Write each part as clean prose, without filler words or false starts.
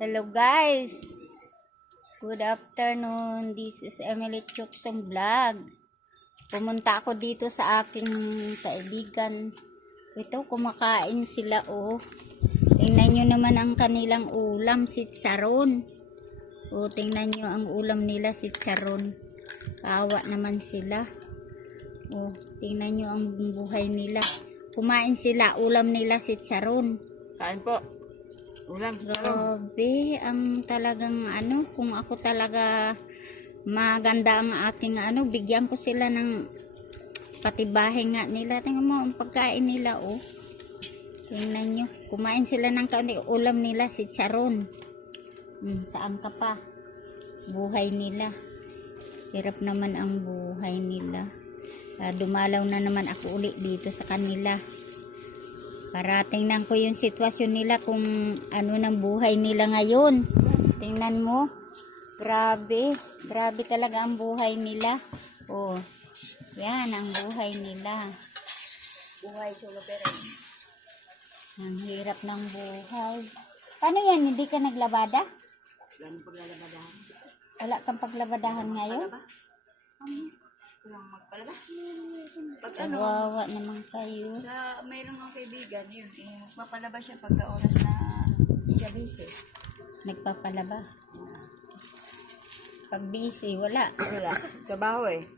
Hello guys, good afternoon. This is Emily Chukson Vlog. Pumunta ako dito sa aking kaibigan. Ito, kumakain sila oh. Tingnan nyo naman ang kanilang ulam, sitsaron. Oh, tingnan nyo ang ulam nila, sitsaron. Kawa naman sila. Oh, tingnan nyo ang buhay nila. Kumain sila, ulam nila sitsaron. Kain po. Ulam. Grabe, ang talagang ano, kung ako talaga maganda ang aking ano, bigyan ko sila ng patibahe nga nila. Tingnan mo ang pagkain nila oh. Tingnan nyo, kumain sila ng kaunti, ulam nila sitsaron. Saan ka pa? Buhay nila. Hirap naman ang buhay nila. Dumalaw na naman ako ulit dito sa kanila. Para tingnan ko yung sitwasyon nila kung ano ng buhay nila ngayon. Tingnan mo. Grabe. Grabe talaga ang buhay nila. Oh. Yan ang buhay nila. Buhay solo parents. Ang hirap ng buhay. Paano yan? Hindi ka naglabada? Wala nang paglalabadahan. Wala kang paglabadahan ngayon? Kulang magpalaba. Pag Kawawa naman kayo. sa mayroong mga kaibigan, yun, magpapalaba siya pagka oras na siya busy. Nagpapalaba. Pag busy, wala. Wala. Trabaho eh.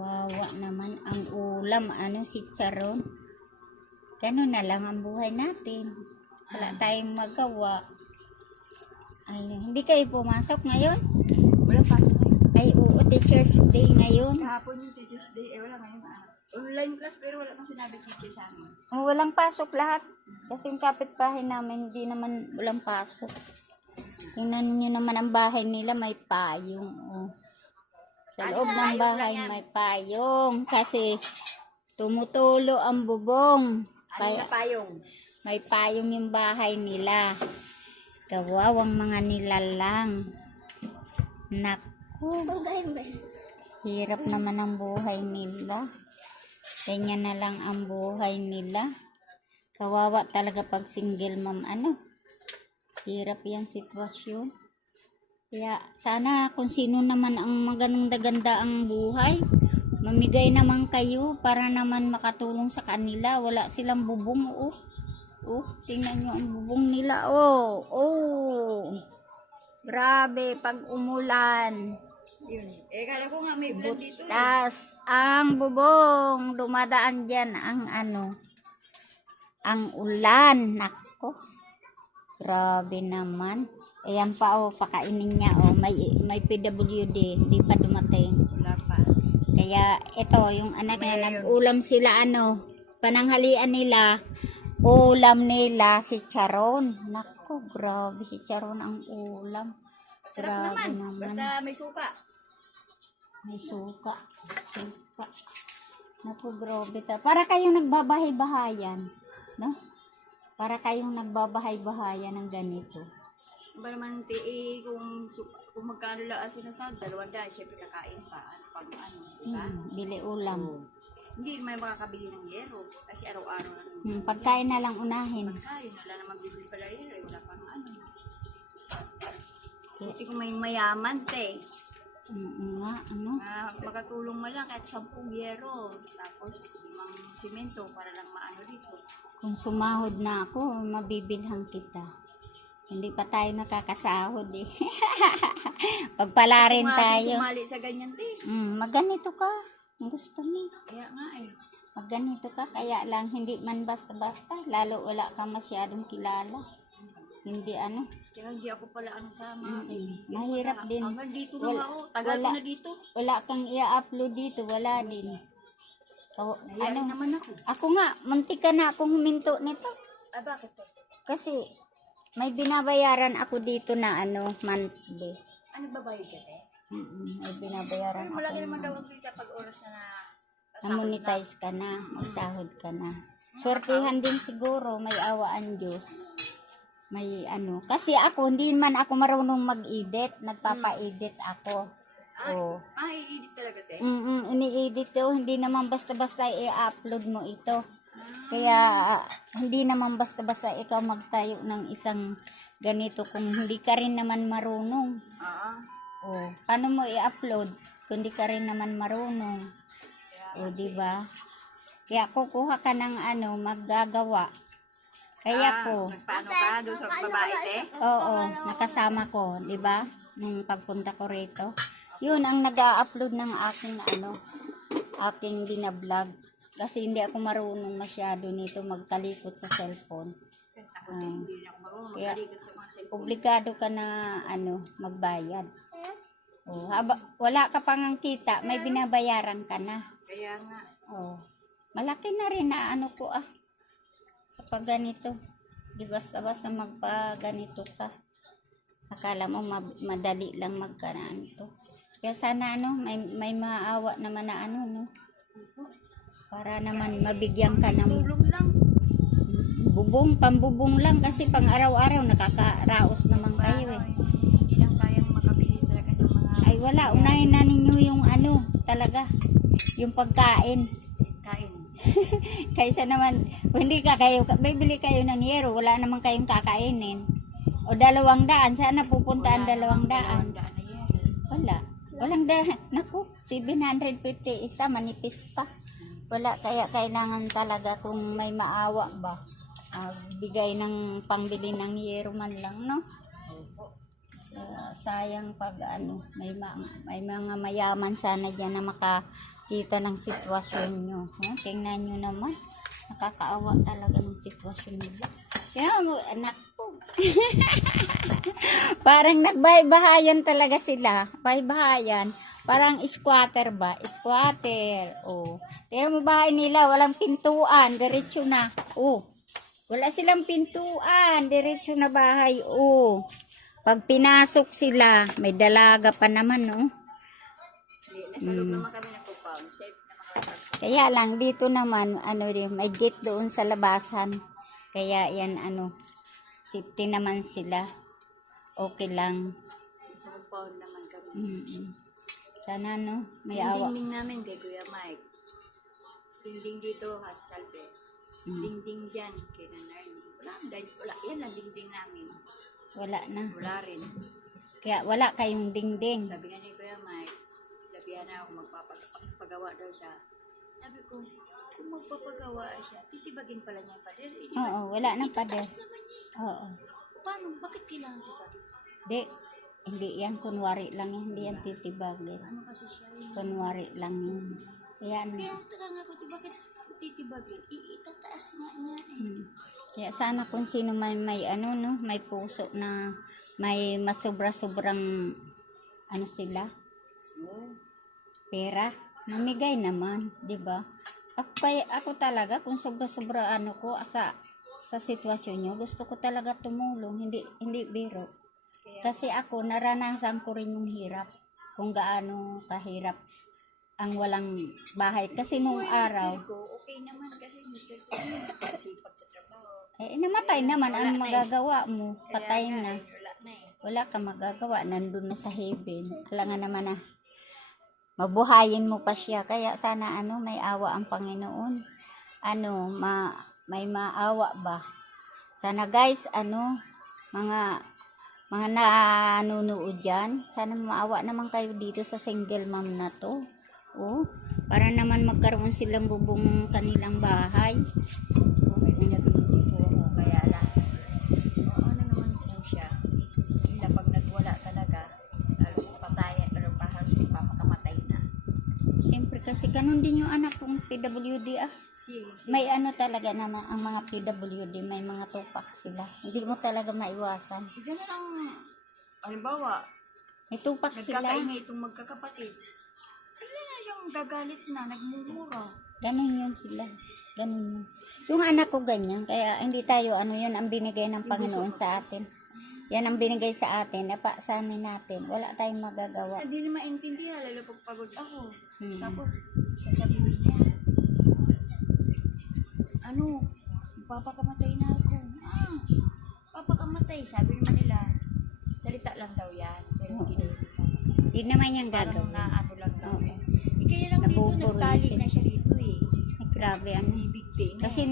Wawa naman ang ulam, ano, sitsaron. Ganun na lang ang buhay natin. Wala tayong magawa. Ay, hindi kayo pumasok ngayon? Wala pa. Ay, oo, Teacher's Day ngayon. Kahapon yung Teacher's Day, wala ngayon. Online class pero wala pang sinabi teacher sa amin. Oh, walang pasok lahat. Kasi yung kapitbahay namin, hindi naman walang pasok. Tingnan nyo naman ang bahay nila, may payong. Oh. Sa loob ng bahay, may payong. Kasi tumutulo ang bubong. Ano na payong? May payong yung bahay nila. Kawawang mga nilalang. Naku. Hirap naman ang buhay nila. Ganyan na lang ang buhay nila. Kawawa talaga pag single mom. Ano? Hirap yung sitwasyon. Kaya sana kung sino naman ang maganda-ganda ang buhay, mamigay naman kayo para naman makatulong sa kanila. Wala silang bubong oh. Oh, tingnan nyo ang bubong nila oh. Oh. Grabe pag umulan. Yun. Kala ko nga may ulan dito eh. Tas ang bubong, dumadaan diyan ang ano, ang ulan. Nako. Grabe naman. Ayan pa oh, pakainin niya oh. May PWD, hindi pa dumating. Wala pa. Kaya ito yung anak niya, nag-ulam sila ano, pananghalian nila, ulam nila si Charon. Nako, grabe si Charon ang ulam. Sarap Grabe naman. Basta may suka. May suka. Suka. Naku, grabe ta. Para kayong nagbabahay-bahayan. No? Para kayong nagbabahay-bahayan ng ganito. Ba naman kung magkano lang ang sinasad, 200, syempre kakain pa. Pag ano, diba? Bili ulam. Hindi may makakabili ng yero. Kasi araw-araw na Pagkain na lang unahin. pagkain. Wala naman bibili pala yero. Wala pang ano. Buti kung may mayaman, te. Nga, ano? Makatulong mo lang kahit 10 yero. Tapos 5 simento para lang maano dito. Kung sumahod na ako, mabibilhan kita. Hindi pa tayo nakakasahod eh. Pagpala rin tayo. Sumali sa ganyan, te. Magganito ka. Ang gusto mo. Kaya nga eh. Magganito ka. Kaya lang, hindi man basta-basta. Lalo wala ka masyadong kilala. Hindi ano. Kaya hindi ako pala ano sa mga kaibigan. Mahirap din. Hanggang dito na ako. Tagal ko na dito. Wala kang i-upload dito. Wala din. Nahiyain naman ako. Ako nga, muntik ka na akong huminto nito. Ah, bakit te? Kasi, may binabayaran ako dito na ano, monthly. Ano babayad ka te? May binabayaran Pero ako. malaki naman daw ang kita pag oras na Na-monetize ka na, magsahod ka na. Sortihan din siguro, may awaan Diyos. May ano, kasi ako, hindi man ako marunong mag-edit, nagpapa-edit ako. i-edit talaga te? Ini-edit to, hindi naman basta-basta i-upload mo ito. Kaya hindi naman basta-basta ikaw magtayo ng isang ganito kung hindi ka rin naman marunong. Oh, paano mo i-upload kung hindi ka rin naman marunong? O, di ba? Kaya kukuha ka ng maggagawa. Kaya ko, Nagpaano ka doon sa babae, te? oo, nakasama ko, di ba? Nung pagpunta ko rito. Yun ang nag-a-upload ng aking binablog. Kasi hindi ako marunong masyado nito magtalikot sa cellphone. Ako din, hindi na ako marunong Kaya, magkalikot sa mga cellphone. obligado ka na magbayad. Oh, wala ka pang kita, may binabayaran ka na. Kaya nga, Oh, malaki na rin na ko sa pagganito. Di basta-basta magpaganito ka. Akala mo madali lang magkanaan to. Kaya sana may maawa naman na no. Para naman mabigyan ka ng tulong lang. pambubong lang kasi pang araw-araw nakakaraos naman kayo eh. Hindi lang kayang makabili talaga ng mga Ay wala, unahin na ninyo yung talaga, yung pagkain. kain. Kaysa naman, kung hindi bibili kayo ng yero, wala naman kayong kakainin. O 200, sana pupunta ang 200. Daan na yan. Walang naku, 750 isa, manipis pa. Wala, kaya kailangan talaga kung may maawa ba, bigay ng pangbili ng yero man lang, no? Sayang pag may mga mayaman sana dyan na makakita ng sitwasyon nyo. Tingnan nyo naman, nakakaawa talaga ng sitwasyon nila. Kaya mo, anak ko. Parang nagbahay-bahayan talaga sila. Bahay-bahayan. Parang squatter ba? Squatter. Oh. Tingnan mo bahay nila, walang pintuan. Diretso na. Oh. Wala silang pintuan. Diretso na bahay. Oh. Pag pinasok sila, may dalaga pa naman, no? Nasa loob naman kami ng compound. Safe naman kami. Kaya lang, dito naman, may gate doon sa labasan. Kaya yan, safety naman sila. Okay lang. Sa compound naman kami. Sana, no? May Yung awa. dingding namin kay Kuya Mike. Dingding dito, Hati Salve. Dingding dyan, kay Nanarni. Wala. Yan ang dingding namin. Wala na. Wala rin. Kaya wala kayong dingding. Sabi nga ni Kuya Mike, labihan na ako magpapagawa daw siya. Sabi ko, kung magpapagawa siya, titibagin pala niya yung pader. Oo, wala nang pader. Itaas naman niya. Oo. Paano? Bakit kailangan tibagin? Hindi yan, kunwari lang yan. Hindi yan titibagin. Ano kasi siya yun? Kunwari lang yun. Kaya, Kaya taka nga ko, bakit titibagin? Itataas nga niya eh. Kaya sana kung sino may may puso na may masobra-sobrang sila, pera, mamigay naman, 'di ba? Ako talaga kung sobra-sobra ko sa sitwasyon nyo, gusto ko talaga tumulong, hindi biro. Kasi ako naranasan ko rin yung hirap, kung gaano kahirap ang walang bahay kasi nung araw. Mister ko, okay naman kasi mister ko sipag sa trabaho. Namatay naman ang magagawa mo. Patay na. Wala na eh. Wala ka magagawa. Nandun na sa heaven. Alangan naman na mabuhayin mo pa siya. Kaya sana may awa ang Panginoon. May maawa ba? Sana guys, mga nanunood dyan, sana maawa naman kayo dito sa single mom na to. Oh, para naman magkaroon silang bubong kanilang bahay. Okay, pinabili po ako. Kaya lang, ano naman po siya. Hindi pag nagwala talaga, halos patayan, pero halos papakamatay na. Siyempre kasi ganun din yung anak kong PWD May talaga naman ang mga PWD, may mga tupak sila. Hindi mo talaga maiwasan. Ganun ang, halimbawa, May tupak sila. nagkakaingay itong magkakapatid. Bigla na siyang gagalit na, nagmumura. Ganun yun sila. Ganun yun. Yung anak ko ganyan, kaya hindi tayo, yun ang binigay ng Panginoon sa atin. Yan ang binigay sa atin, napaasanin natin. Wala tayong magagawa. Hindi na maintindihan, lalo pag pagod ako. Tapos, sasabihin niya, papakamatay na ako. Papakamatay. Sabi naman nila, salita lang daw yan. Pero hindi na yun papakamatay. Hindi naman yung Parang gagawin. na lang daw yan. Kaya lang dito, Nabuburo nagtali siya. na siya dito eh. grabe ano. Bibigti na Kasi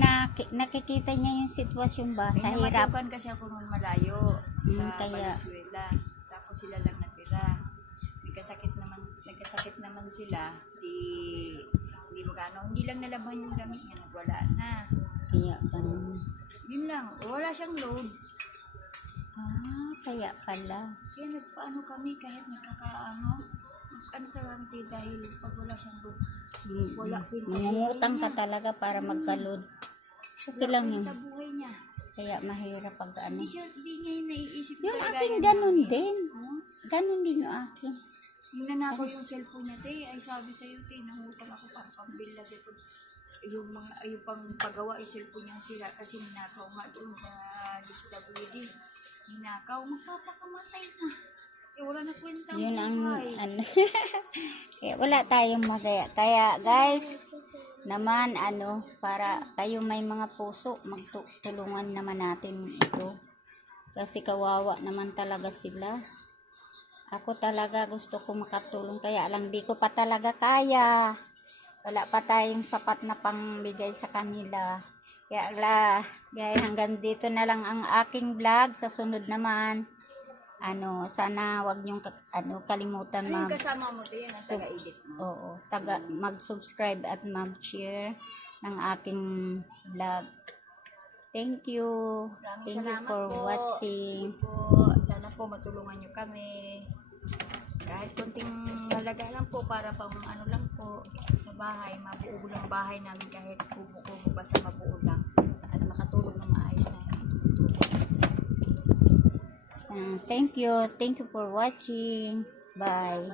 nakikita niya yung sitwasyon ba May sa hirap. namasukan kasi ako noon malayo sa Kaya- Valenzuela. Tapos sila lang natira. Nagkasakit naman sila. Hindi magano. Hindi lang nalaban yung damit niya. Nagwala na. Kaya ganun. Yun lang. Wala siyang load. Kaya pala. Kaya nagpaano kami kahit nagkakaano. Ano talaga tayo dahil pag wala siyang load. Wala kwenta Mangungutang buhay ka niya. talaga para magkalod. Okay Wala lang yun. kwenta buhay niya. Kaya mahirap pag ano. Hindi niya yung naiisip Yung talaga akin yan ganun namin. din. Oh. Ganun din yung akin. Hinanakaw yung cellphone niya, te. Ay, sabi sa'yo, te, nangutang ako para pambili na cellphone. Yung pang paggawa, yung cellphone niya sila kasi ninakaw nga doon sa DSWD. Ninakaw, magpapakamatay na. Eh, wala na kwenta Yun ang buhay. ano. Kaya wala tayong magaya. Kaya guys, naman ano, para kayo may mga puso, magtulungan naman natin ito. Kasi kawawa naman talaga sila. Ako talaga gusto ko makatulong, kaya lang di ko pa talaga kaya. Wala pa tayong sapat na pangbigay sa kanila. Kaya hanggang dito na lang ang aking vlog. Sa sunod naman, sana wag niyong kalimutan Ano yung kasama mo, te? Yan ang taga-edit mo. mag-subscribe at mag-share ng aking vlog. Thank you. Maraming Thank you salamat for po. watching. Sige po. Sana po matulungan niyo kami. Kahit konting halaga lang po para pang ano lang po sa bahay. Mabuo lang bahay namin kahit kubo-kubo basta mabuo lang. At makatulog ng maayos na. Thank you. Thank you for watching. Bye.